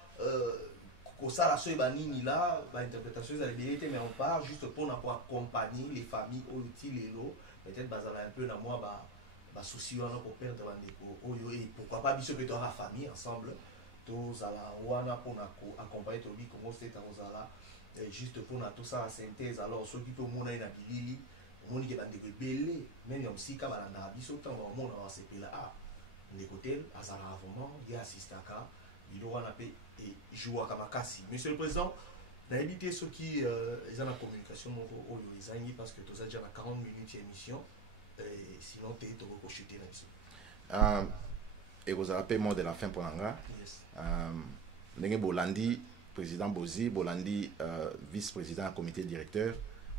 koko sala so banini là, ba interprétation za libérité, mais on part juste pour accompagner les familles au tilelo, peut-être bazana un peu na moi souci pour perdre bandeko et pourquoi pas biso que la famille ensemble tous à la wana pour accompagner tobi comment c'est à juste pour tout ça synthèse alors ceux qui tout monde na bilili on dit que bandeko belé même aussi quand na biso tant on monde va se pela de côté azara vraiment il assiste à il wana pe et joua kamakasi. Monsieur le président, Éviter ceux qui ils ont la communication parce que tu as déjà 40 minutes d'émission et sinon tu es chuté là-dessus. Et vous avez mot de la fin pour l'anga. Ndenge Bolandi, président Bozi, Bolandi, vice-président du comité directeur,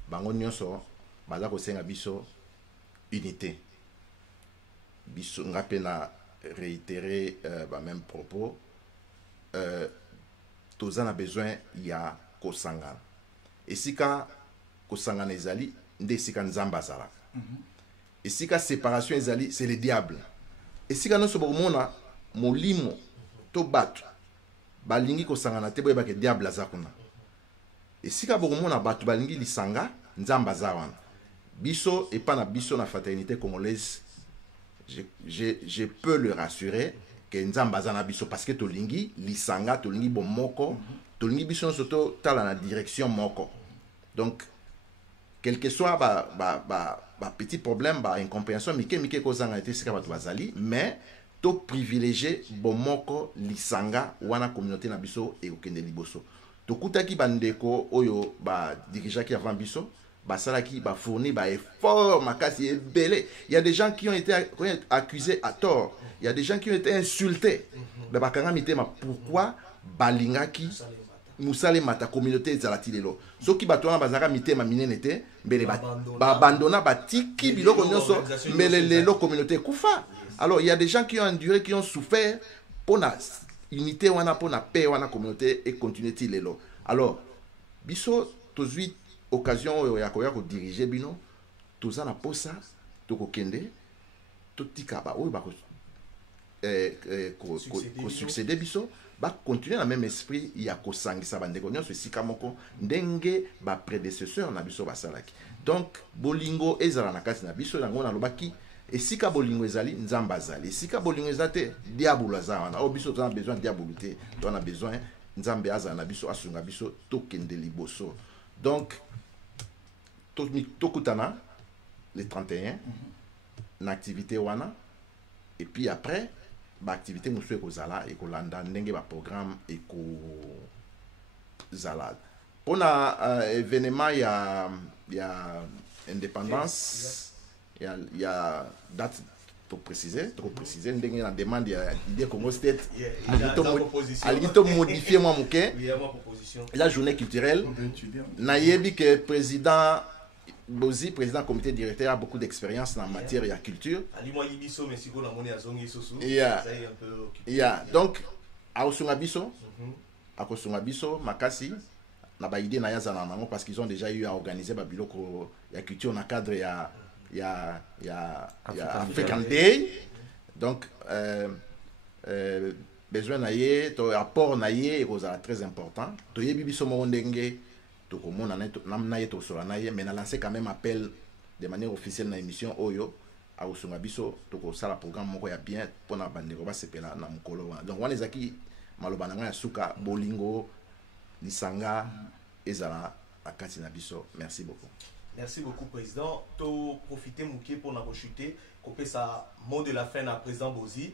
bango nyonso baza ko senga biso unité. Biso ngape na réitérer même propos. Tous en a besoin il y a kosangana. Et si ka kosangana ezali nde sika nzamba zala. Et si ka séparation ezali c'est le diable. Et si ka no sobomona molimo to batu balingi kosangana te boyeba ke diable azakuna. Et si ka bomona batu balingi lisanga nzamba zawana. Biso et pas na biso na fraternité congolaise. Je peux le rassurer que nzamba zana biso parce que tolingi lisanga tolingi bomoko tolingi biso soto tala na direction moko. Donc quel que soit petit problème incompréhension mike kozanga été sika batu bazali mais to privilégier bomoko lisanga wana communauté na biso et okende liboso to kutaki bandeko oyo dirigeaki avant biso basalaki fourni effort makasi belé. Il y a des gens qui ont été accusés à tort, il y a des gens qui ont été insultés. Pourquoi balingaki musale mata communauté ezalati lelo soki bato wana bazaka mitema minene te mbele abandonna batiki biloko nyonso mbele lelo communauté kufa. Alors il y a des gens qui ont enduré, qui ont souffert pour la unité wana pour la paix wana communauté et continuer ti lelo. Alors biso tozui occasion ya koya ko diriger bino toza na posa to kokende to tika ba oyo ba ko succéder biso ba continuer na même esprit ya ko sangisa bandeko nyonso esika moko ndenge ba prédécesseur na biso basalaki. Donc bolingo ezala na kati na biso yango na lobaki esika bolingo ezali nzamba zali esika bolingo ezate diabolo azana o biso toza besoin diabolo te to na besoin nzambe azana na biso asunga biso to kende liboso. Donc tokutana le 31 na activité wana et puis après activité musu ekozala ekolanda ndenge programme ekozala pona événement ya indépendance il y a date pour préciser ndenge na demande ya idée Congo State alito modifier moi moké la journée culturelle nayebi que président Bozi, président du comité directeur, a beaucoup d'expérience en matière de culture. Donc, à Osungabiso, Makasi, na ba idée na ya zananango parce qu'ils ont déjà eu à organiser ba biloko ya culture na cadre ya African Day. Donc, besoin na ye, to apport na ye est très important. To yebi biso mo ndenge mais on a lancé quand même appel de manière officielle dans l'émission Oyo à Osungabiso toko sala programme moko ya bien pour na bandeko ba sepela na mukolo. Donc wana ezaki maloba na suka bolingo lisanga ezala akati na biso. Merci beaucoup. Merci beaucoup président. To profiter mouké pour na rechuter couper sa mot de la fin à président Bozi.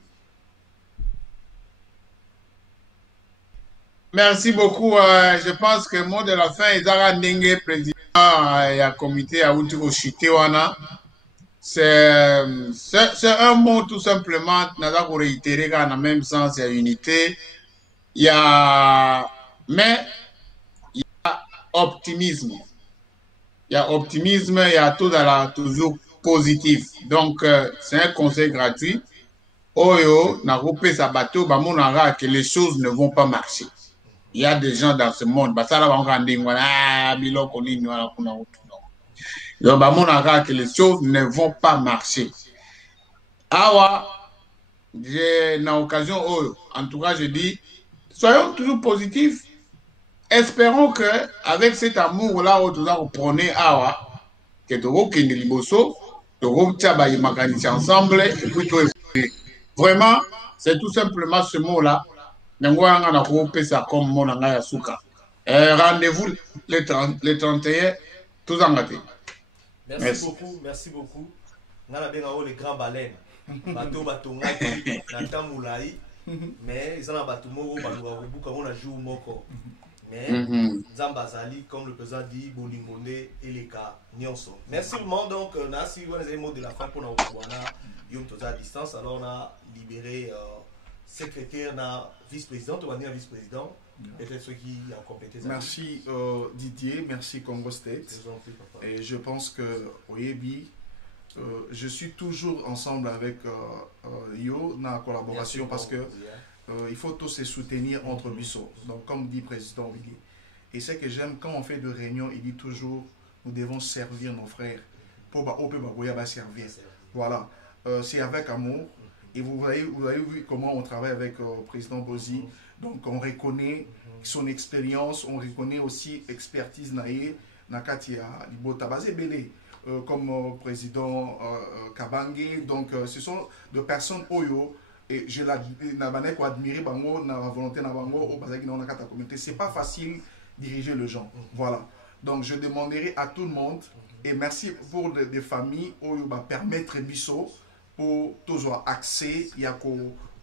Merci beaucoup. Je pense que le mot de la fin est Ndenge, président du comité à Outuko-Chitewana. C'est un mot tout simplement, nous avons réitéré dans le même sens, il y a unité. Mais il y a optimisme. Il y a optimisme, il y a toujours positif. Donc, c'est un conseil gratuit. Oyo, na roupé sa bateau, que les choses ne vont pas marcher. Il y a des gens dans ce monde, que les choses ne vont pas marcher. Awa, j'ai une occasion, en tout cas, je dis, soyons toujours positifs. Espérons que avec cet amour-là, vous prenez Awa, que vous avez liboso, vous avez ensemble, et puis vraiment, c'est tout simplement ce mot-là. Rendez-vous le 31, tout en gâté. Merci beaucoup, merci beaucoup. On a bien les grands baleines. Bateau, mais ils ont un bateau, on a joué moko. Mais Zambazali, comme le président dit, Bolingonde et les cas Nyonso. Merci le monde. Donc, si vous avez un mot de la fin pour nous, on a à distance. Alors, on a libéré secrétaire, vice-président, on va dire vice-président. Peut-être ceux qui ont complété. Merci Didier, merci Congo State. Et je pense que Oyebi, je suis toujours ensemble avec Yo dans la collaboration parce que il faut tous se soutenir entre Bissau. Donc comme dit le président Willy. Et c'est que j'aime quand on fait de réunions, il dit toujours nous devons servir nos frères pour servir. Voilà, c'est avec amour. Et vous avez vu comment on travaille avec le président Bozi. Donc on reconnaît son expérience, on reconnaît aussi l'expertise naïe Nakatia Libota Bazé Belé comme président Kabange. Donc ce sont des personnes Oyo et je n'ai pas admiré bango na volonté na bango au Bazaki na Nakata communauté. C'est pas facile diriger le gens. Voilà. Donc je demanderai à tout le monde et merci pour des familles Oyo va permettre Bissau pour toujours accès et à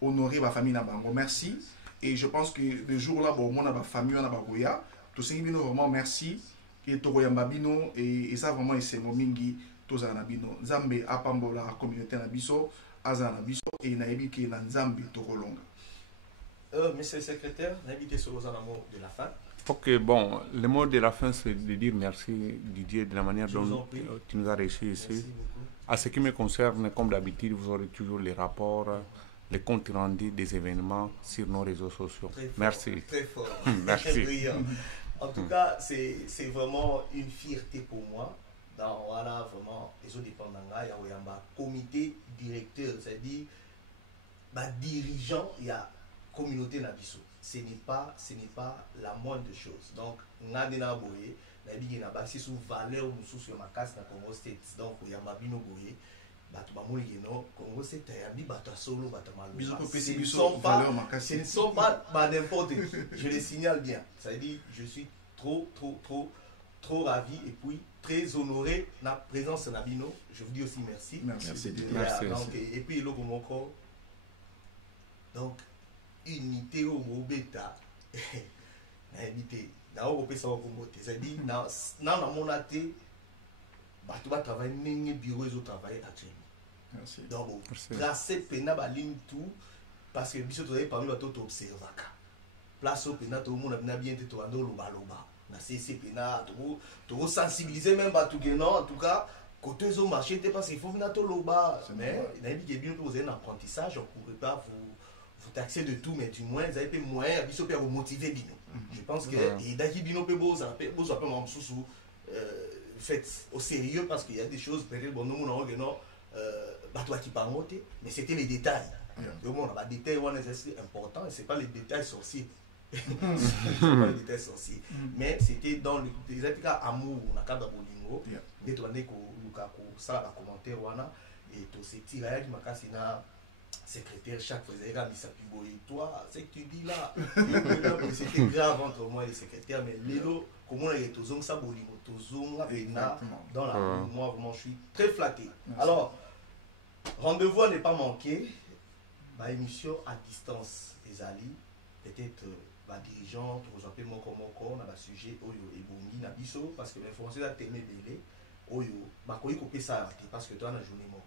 honorer ma famille na bango. Merci. Et je pense que le jour-là, bon, on a ma famille, on a ma goya. Tout ce qui est vraiment merci. Et Togoyambabino, et ça vraiment, c'est mon mingi, tous en abino. Zambé, Apambola, communauté Nabiso, Azanabiso, et Naïbi qui est dans Zambé, Togolonga. Monsieur le secrétaire, Naïbi sur le mot de la fin. Ok, bon, le mot de la fin, c'est de dire merci Didier de la manière dont tu nous as réussi ici. À ce qui me concerne, comme d'habitude, vous aurez toujours les rapports. Les comptes rendus des événements sur nos réseaux sociaux. Merci. Très fort. Merci. Brillant. En tout cas, c'est vraiment une fierté pour moi. Dans voilà, vraiment, les autres dépendants, il y a un comité directeur, c'est-à-dire dirigeant, il y a communauté Nabiso. Ce n'est pas la moindre chose. Donc, on a des naboyés, il y a basé sur valeur ou sur ma casse dans Congo State. Donc, il y a Mabino Boye. Ce ne sont pas n'importe qui, je le signale bien. Ça veut dire je suis trop ravi et puis très honoré de la présence de Nabino. Je vous dis aussi merci. Merci. Donc, et puis le encore. Donc unité au bêta. C'est-à-dire dans mon athée. Tu vas travailler dans le bureau et travailler actuellement. Merci. Donc, placer pena la ligne tout parce que biso travailler parmi les autres observateurs. Place au pena tout le monde a bien été tout en loba. Na cessé pena tout sensibiliser même pas tout non en tout cas côté au marché parce qu'il faut venir tout loba. Mais il a dit que bien vous avez un apprentissage, on ne pourrait pas vous taxer de tout mais du moins vous avez moyen biso pour vous motiver bino. Je pense que et daki bino peut beau ça peut même sous faites au sérieux parce qu'il y a des choses peut-être bon nous non mais c'était les détails. Donc on a des détails c'est important et c'est pas les détails sorciers. Pas les détails sorciers. Mais c'était dans les cas amour on a cadre bolingo mais tu vas dire que ça la commentaire wana et tout c'est tirage qui m'a cassé na secrétaire chaque fois ils ont mis ça et toi c'est que tu dis là c'était grave entre moi et le secrétaire mais Lélo comment on est tous ça bolingo dans la moi vraiment je suis très flatté. Merci. Alors rendez-vous n'est pas manqué ma émission à distance les alliés peut-être ma dirigeante vous appelez mon on a un sujet oyo et bongi na biso parce que l'information a tellement belé oyo ma koyi couper ça parce que toi na journée mon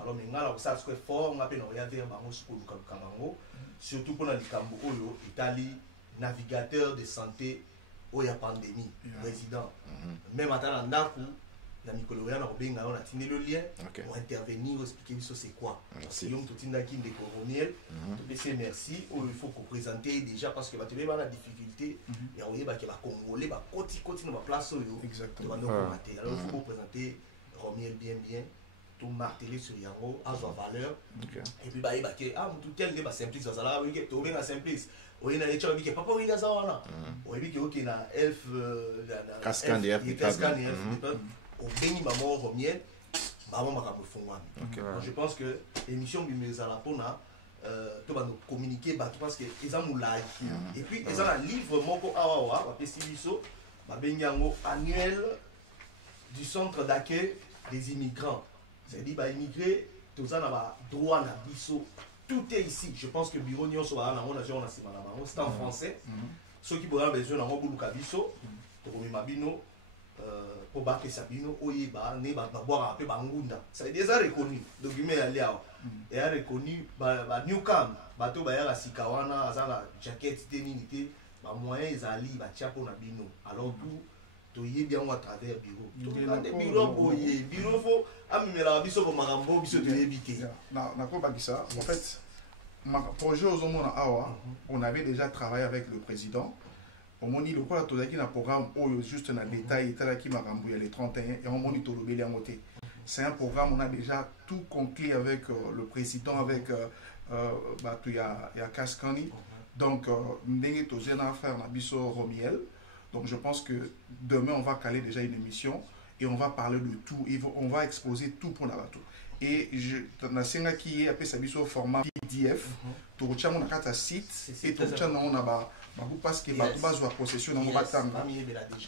alors maintenant là ça se fait fort on appelle on regarder bango soko lukabango surtout pour na likambo oyo Italie navigateur de santé oya pandémie président même attends ndaku na mikolo ya na kobenga on a tindi le lien pour intervenir expliquer ça c'est quoi parce que yom tout tinda ki ndeko Romiel tout merci il faut qu'on présente déjà parce que ba te ba la difficulté et on yeba que ba congolais ba koti na ba place oyo exactement alors il faut présenter Romiel bien tout marteler sur yango à sa valeur et puis ba yeba que tout tel ba simplice ça là oui que to bien simplice oui na echo bike papa oui ça wana oui bike OK na elf cascane au béni maman Romiel maman m'a je pense que l'émission bimezala pona to ba nous communiquer ba parce que ils ont live et puis ils ont un livre moko awa ba pesibiso ba benyango annuel du centre d'accueil des immigrants c'est-à-dire ba immigrés tous ça na ba droit na biso. Tout est ici. Je pense que le bureau Nyon Soba, c'est en français. ceux qui pourraient besoin d'un boulot kabiso pour mabino pour battre sabino oyiba ne ba boire un peu bangunda ça est déjà reconnu donc il met aller et a reconnu ba newcam bato ba ya sikawana azala jacket téninité ba moyen ezali ba tia pour na bino alors tout toyé bien à travers bureau tout bureau boye bureau faut amimela biso ko makambo biso to éviter na ko bakisa en fait projet aux hommes awa on avait déjà travaillé avec le président. Au moment où le a un programme juste un détail, il y a les 31 et on monitor le côté. C'est un programme, on a déjà tout conclu avec le président, avec il y a Kaskani. Donc, on a faire Romiel. Donc, je pense que demain, on va caler déjà une émission et on va parler de tout. On va exposer tout pour la bateau. Et dans la scène qui est appelé ça au format PDF, tu retiens mon site et tu retiens on a parce que tu vas possession dans mon bâtiment.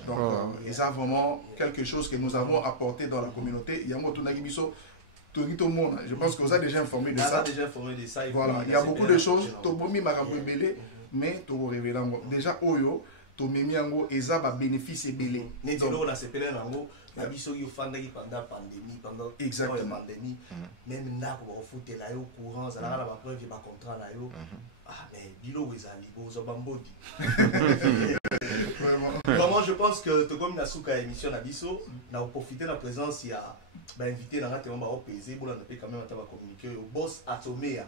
Donc c'est vraiment quelque chose que nous avons apporté dans la communauté. Il y a tout le monde. Je pense que vous avez déjà informé de ça. Voilà, il y a beaucoup de choses. Mais tu vas révéler déjà Oyo. Tomémiango eza ba bénéfice belé. Netelo na sepelé nango na biso yo fandaki pendant la pandémie pendant la pandémie même na ko fouté la yo courant ça la ba preuve ba contrat la yo ah mais bilo ezali bozo bambodi. Vraiment je pense que to comme na souka émission na biso na profiter de la présence il y a ba invité na raté on ba opéser bon na peut quand même ta ba communiquer au boss Atomea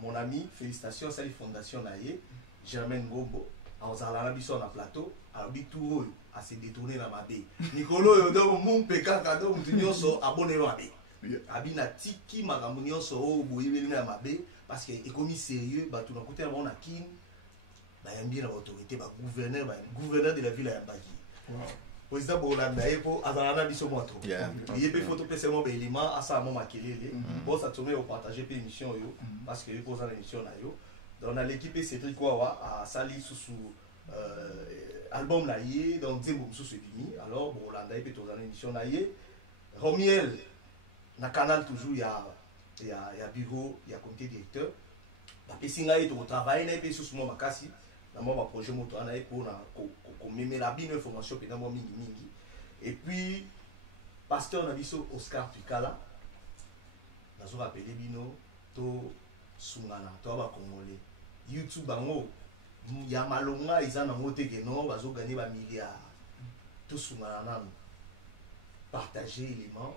mon ami félicitations à la fondation na yé Germaine Ngombo. On s'en a biso na plateau, tout à se détourner dans ma baie. Nicolo yodo mon peka kado mutinyoso abonné ma baie. Abina tiki magamunyoso o boyeli na ma baie parce que économie sérieux ba tout na côté on a kin ba yambi na autorité ba gouverneur de la ville ya Mbaki. Président Bolanda epo azana biso moto. Yebe photo pesemo ba élément asa mo makelele. Bon ça tourner au partager pe émission yo parce que pose une émission na yo. On a l'équipe Cédric Wawa à Sali sous album naïe donc Zembo sous dimi alors bon Holanda et peut aux émission naïe Romiel na canal toujours il y a bureau il y a comité directeur la pesinga est au travail na sous moi makasi na moi projet moto na pour na ko meme la bien information pe na moi mingi et puis pasteur na biso Oscar Tukala na zo rappeler bino to sungana to ba congolais YouTube bango ya malonga isa na moté que non bazo gagner ba milliards tout sungana nanu partager éléments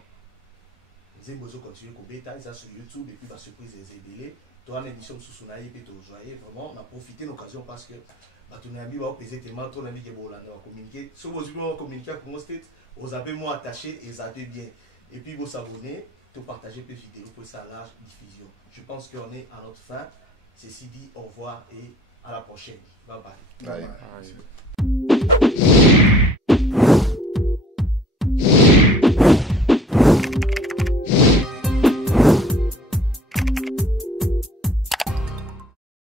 nous besoin continuer ko beta ça sur YouTube et puis ba surprise des ébélés toi en émission sous sunaï peut te joyer vraiment on a profité de l'occasion parce que ba ton ami va peser tellement ton ami que bolanda va communiquer sur vos vidéos communiquer avec Congo State vous avez moi attaché et ça bien et puis vous s'abonner tout partager peu vidéo pour ça large diffusion. Je pense qu'on est à notre fin. Ceci dit, au revoir et à la prochaine. Bye bye. Bye.